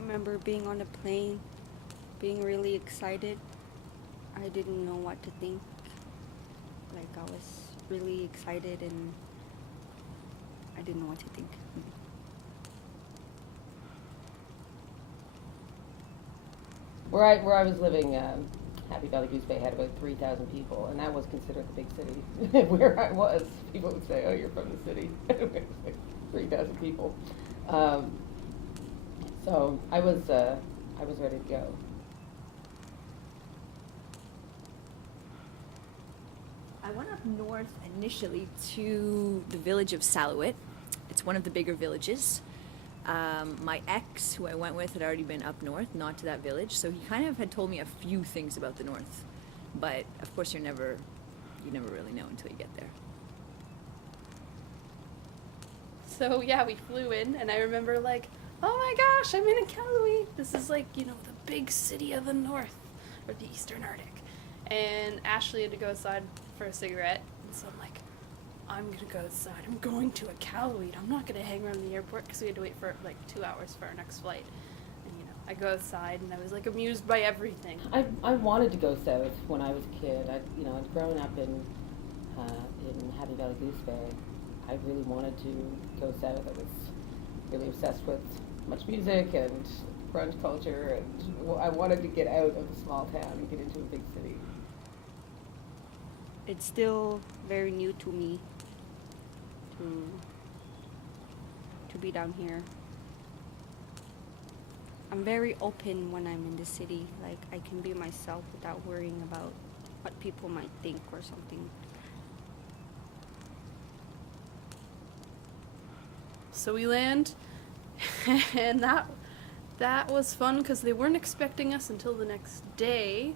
remember being on a plane, being really excited. I didn't know what to think. Like, I was really excited and I didn't know what to think. Where I was living, Happy Valley Goose Bay had about 3,000 people, and that was considered the big city. Where I was, people would say, "Oh, you're from the city." It was like 3,000 people. Um, so I was ready to go. I went up north initially to the village of Salouet. It's one of the bigger villages. My ex, who I went with, had already been up north, not to that village, so he kind of had told me a few things about the north. But of course, you never really know until you get there. So yeah, we flew in, and I remember like, oh my gosh, I'm in Iqaluit. This is like, the big city of the north, or the Eastern Arctic. And Ashley had to go outside for a cigarette, and so I'm like, I'm gonna go outside. I'm going to Iqaluit. I'm not gonna hang around the airport because we had to wait for like 2 hours for our next flight. And I go outside, and I was like amused by everything. I wanted to go south when I was a kid. I'd grown up in Happy Valley Goose Bay. I really wanted to go south. I was really obsessed with much music and grunge culture, and I wanted to get out of the small town and get into a big city. It's still very new to me to be down here. I'm very open when I'm in the city. Like, I can be myself without worrying about what people might think or something. So we land, and that was fun because they weren't expecting us until the next day,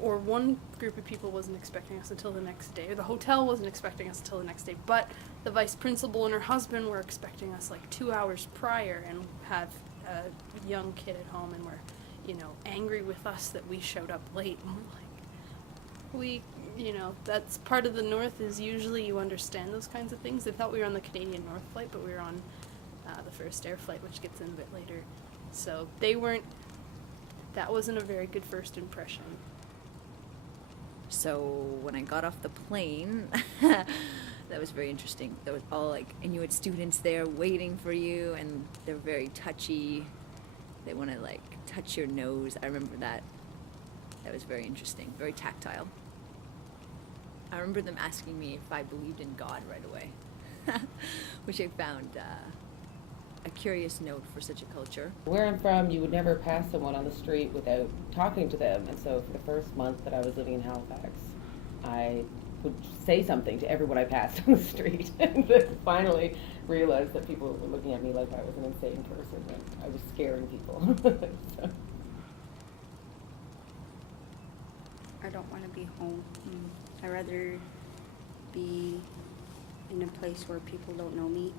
or one group of people wasn't expecting us until the next day, or the hotel wasn't expecting us until the next day, but the vice principal and her husband were expecting us like 2 hours prior and have a young kid at home and were, angry with us that we showed up late. And we're like, that's part of the North is usually you understand those kinds of things. They thought we were on the Canadian North flight, but we were on the first air flight, which gets in a bit later. So that wasn't a very good first impression. So when I got off the plane, that was very interesting. There was all like Inuit students there waiting for you, and they're very touchy. They want to like touch your nose. I remember that. That was very interesting, very tactile. I remember them asking me if I believed in God right away, which I found a curious note for such a culture. Where I'm from, you would never pass someone on the street without talking to them, and so for the first month that I was living in Halifax, I would say something to everyone I passed on the street, and then finally realized that people were looking at me like I was an insane person, and I was scaring people. So. I don't want to be home. I'd rather be in a place where people don't know me,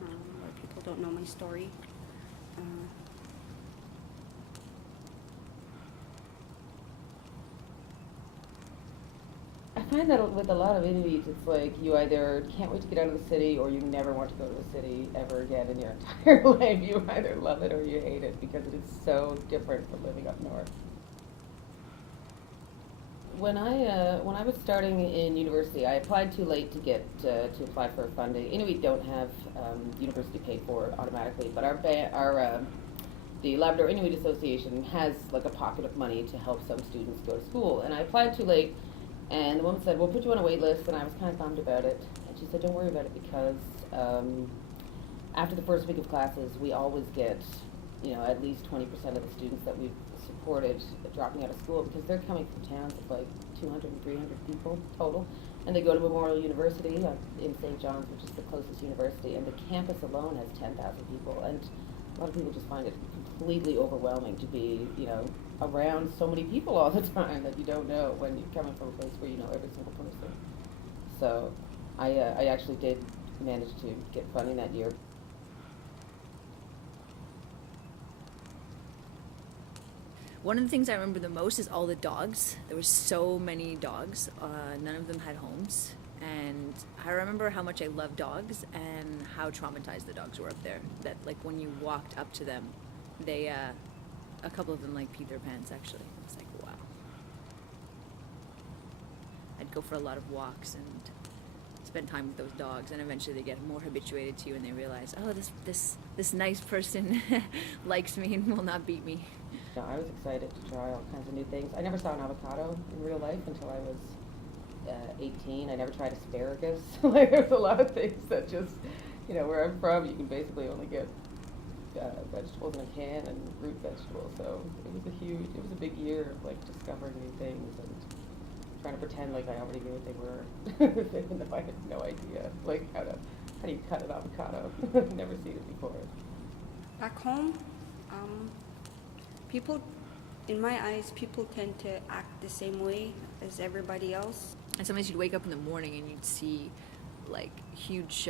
where people don't know my story. I find that with a lot of Inuits, it's like you either can't wait to get out of the city or you never want to go to a city ever again in your entire life. You either love it or you hate it because it is so different from living up north. When I was starting in university, I applied too late to get to apply for funding. Inuit don't have university paid for automatically, but the Labrador Inuit Association has like a pocket of money to help some students go to school. And I applied too late, and the woman said, "We'll put you on a wait list," and I was kind of bummed about it. And she said, "Don't worry about it because after the first week of classes, we always get at least 20% of the students that we've supported dropping out of school because they're coming from towns of like 200 and 300 people total, and they go to Memorial University in St. John's, which is the closest university, and the campus alone has 10,000 people, and a lot of people just find it completely overwhelming to be around so many people all the time that you don't know when you're coming from a place where you know every single person. So I actually did manage to get funding that year. One of the things I remember the most is all the dogs. There were so many dogs. None of them had homes. And I remember how much I loved dogs and how traumatized the dogs were up there. That like when you walked up to them, They, a couple of them like peed their pants actually. It's like, wow. I'd go for a lot of walks and spend time with those dogs, and eventually they get more habituated to you and they realize, oh, this nice person likes me and will not beat me. Yeah, I was excited to try all kinds of new things. I never saw an avocado in real life until I was 18. I never tried asparagus. Like, there's a lot of things that just, where I'm from, you can basically only get vegetables in a can and root vegetables. So it was a big year of like discovering new things and trying to pretend like I already knew what they were, even though I had no idea, like how do you cut an avocado? Never seen it before. Back home, people, in my eyes, people tend to act the same way as everybody else. And sometimes you'd wake up in the morning and you'd see like huge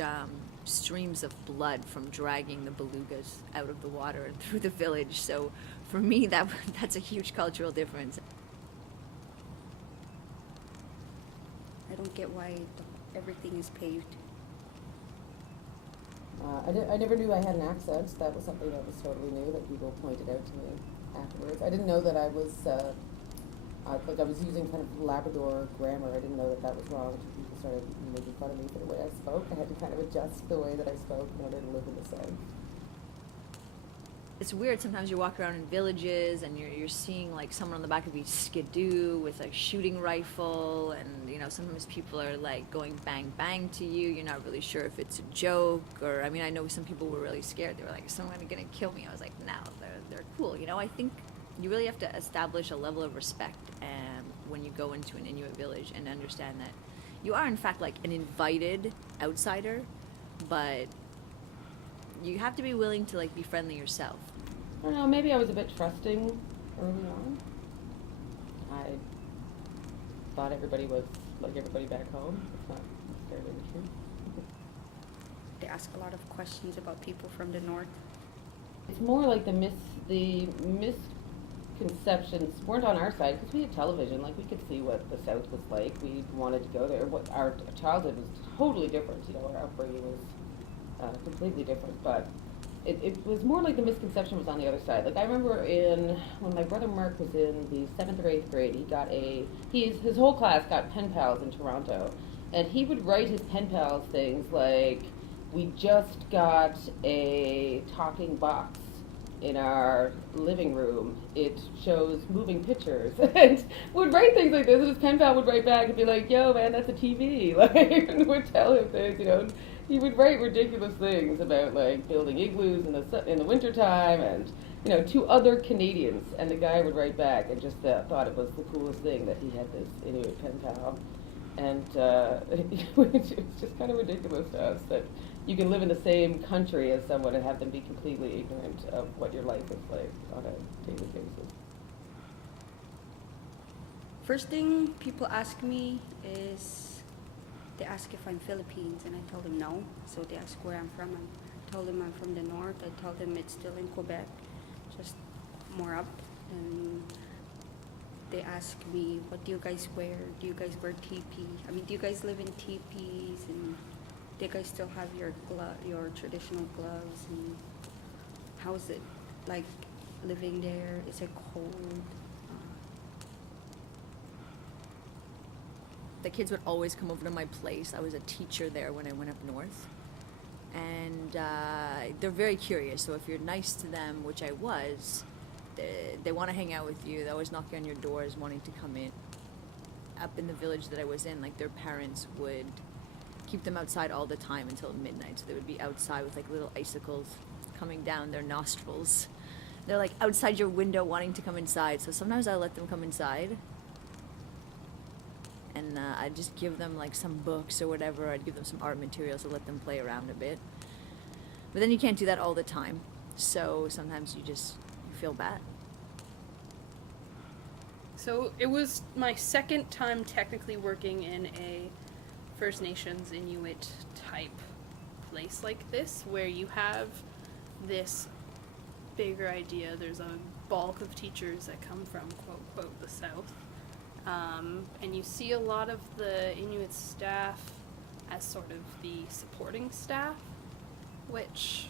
streams of blood from dragging the belugas out of the water and through the village. So for me, that's a huge cultural difference. I don't get why everything is paved. I never knew I had an accent. That was something that was totally new that people pointed out to me afterwards. I didn't know that I was, I was using kind of Labrador grammar. I didn't know that was wrong. People started making fun of me for the way I spoke. I had to kind of adjust the way that I spoke in order to live in the South. It's weird, sometimes you walk around in villages and you're seeing like someone on the back of each skidoo with a shooting rifle, and sometimes people are like going bang bang to you. You're not really sure if it's a joke, or I know some people were really scared. They were like, is someone gonna kill me? I was like, no, they're cool. I think you really have to establish a level of respect when you go into an Inuit village and understand that you are in fact like an invited outsider, but you have to be willing to like be friendly yourself. I don't know, maybe I was a bit trusting early on. I thought everybody was like everybody back home. It's not necessarily the truth. They ask a lot of questions about people from the north. It's more like the misconceptions weren't on our side because we had television. Like, we could see what the South was like. We wanted to go there. What our childhood was totally different. Our upbringing was completely different, but it was more like the misconception was on the other side. Like, I remember when my brother Mark was in the 7th or 8th grade, his whole class got pen pals in Toronto, and he would write his pen pals things like, we just got a talking box in our living room. It shows moving pictures, and would write things like this, and his pen pal would write back and be like, yo man, that's a TV, like, and would tell him things, He would write ridiculous things about like building igloos in the wintertime, and to other Canadians, and the guy would write back and just thought it was the coolest thing that he had this Inuit pen pal, and it was just kind of ridiculous to us that you can live in the same country as someone and have them be completely ignorant of what your life is like on a daily basis. First thing people ask me is, they ask if I'm Philippines, and I tell them no. So they ask where I'm from. I tell them I'm from the north. I tell them it's still in Quebec, just more up. And they ask me, what do you guys wear? Do you guys wear teepee? Do you guys live in teepees? And do you guys still have your traditional gloves? And how's it like living there? Is it cold? The kids would always come over to my place. I was a teacher there when I went up north. And they're very curious. So if you're nice to them, which I was, they want to hang out with you. They always knock on your doors wanting to come in. Up in the village that I was in, like, their parents would keep them outside all the time until midnight. So they would be outside with like little icicles coming down their nostrils. They're like outside your window wanting to come inside. So sometimes I let them come inside. And I'd just give them like some books or whatever. I'd give them some art materials to let them play around a bit. But then you can't do that all the time. So sometimes you feel bad. So it was my second time technically working in a First Nations Inuit type place like this, where you have this bigger idea. There's a bulk of teachers that come from, quote, quote, the South. And you see a lot of the Inuit staff as sort of the supporting staff, which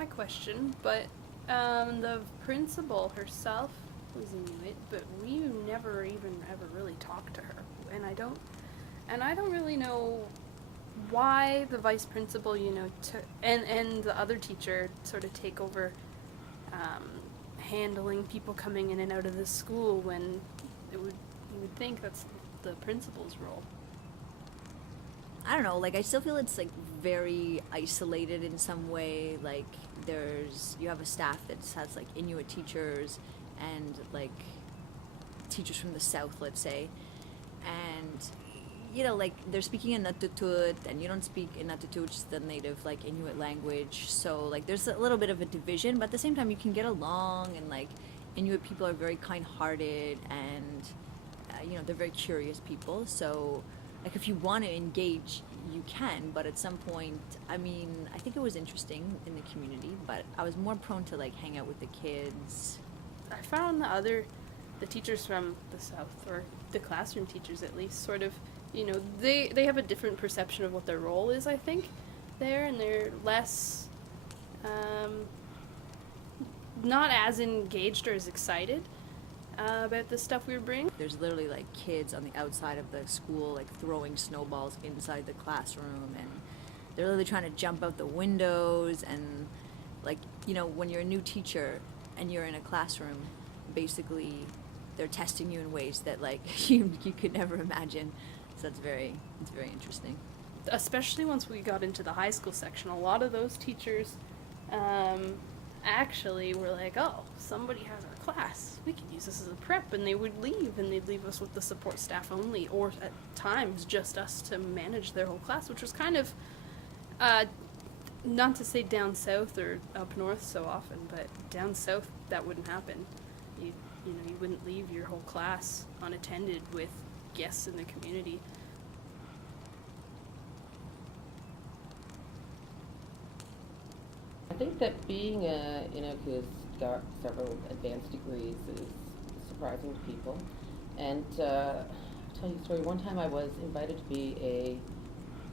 my question, but the principal herself was Inuit, but we never even ever really talked to her, and I don't really know why the vice principal, and the other teacher sort of take over handling people coming in and out of the school when you would think that's the principal's role. I don't know, like, I still feel it's, like, very isolated in some way. Like, you have a staff that has, like, Inuit teachers and, like, teachers from the south, let's say. And, like, they're speaking in Natutut, and you don't speak in Natutut, which is the native, like, Inuit language. So, like, there's a little bit of a division, but at the same time, you can get along, and, like, Inuit people are very kind-hearted, and, they're very curious people. So, like, if you want to engage, you can, but at some point, I think it was interesting in the community, but I was more prone to, like, hang out with the kids. I found the teachers from the south, or the classroom teachers at least, sort of, they have a different perception of what their role is, I think, there, and they're less, not as engaged or as excited about the stuff we were bringing. There's literally, like, kids on the outside of the school, like, throwing snowballs inside the classroom, and they're literally trying to jump out the windows, and, like, when you're a new teacher and you're in a classroom, basically they're testing you in ways that, like, you could never imagine. So it's very interesting. Especially once we got into the high school section, a lot of those teachers actually were like, oh, somebody has our class, we can use this as a prep, and they would leave, and they'd leave us with the support staff only, or at times just us to manage their whole class, which was kind of, not to say down south or up north so often, but down south that wouldn't happen. You wouldn't leave your whole class unattended with guests in the community. I think that being a Inuk who's got several advanced degrees is surprising to people. And I'll tell you a story. One time I was invited to be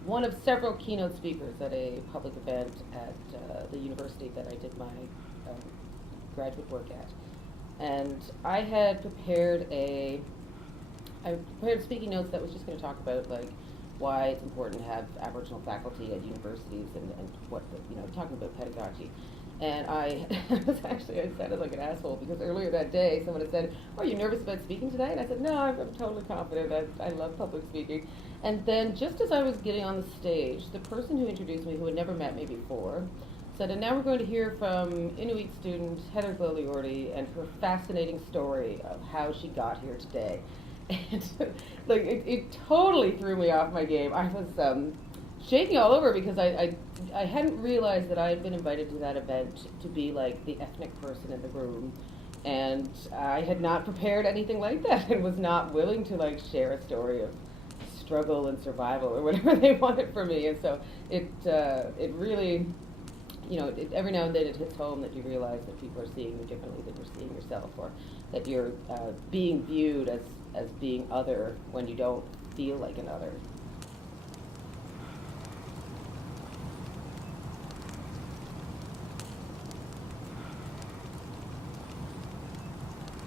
one of several keynote speakers at a public event at the university that I did my graduate work at. And I had prepared speaking notes that was just going to talk about, like, why it's important to have Aboriginal faculty at universities and what, talking about pedagogy. And I sounded like an asshole because earlier that day someone had said, oh, are you nervous about speaking today? And I said, no, I'm totally confident. I love public speaking. And then just as I was getting on the stage, the person who introduced me, who had never met me before, said, and now we're going to hear from Inuit student Heather Gloliordi and her fascinating story of how she got here today. And like it totally threw me off my game. I was shaking all over because I hadn't realized that I had been invited to that event to be like the ethnic person in the room, and I had not prepared anything like that and was not willing to, like, share a story of struggle and survival or whatever they wanted from me. And so it really, every now and then it hits home that you realize that people are seeing you differently than you're seeing yourself, or that you're being viewed as being other when you don't feel like an other.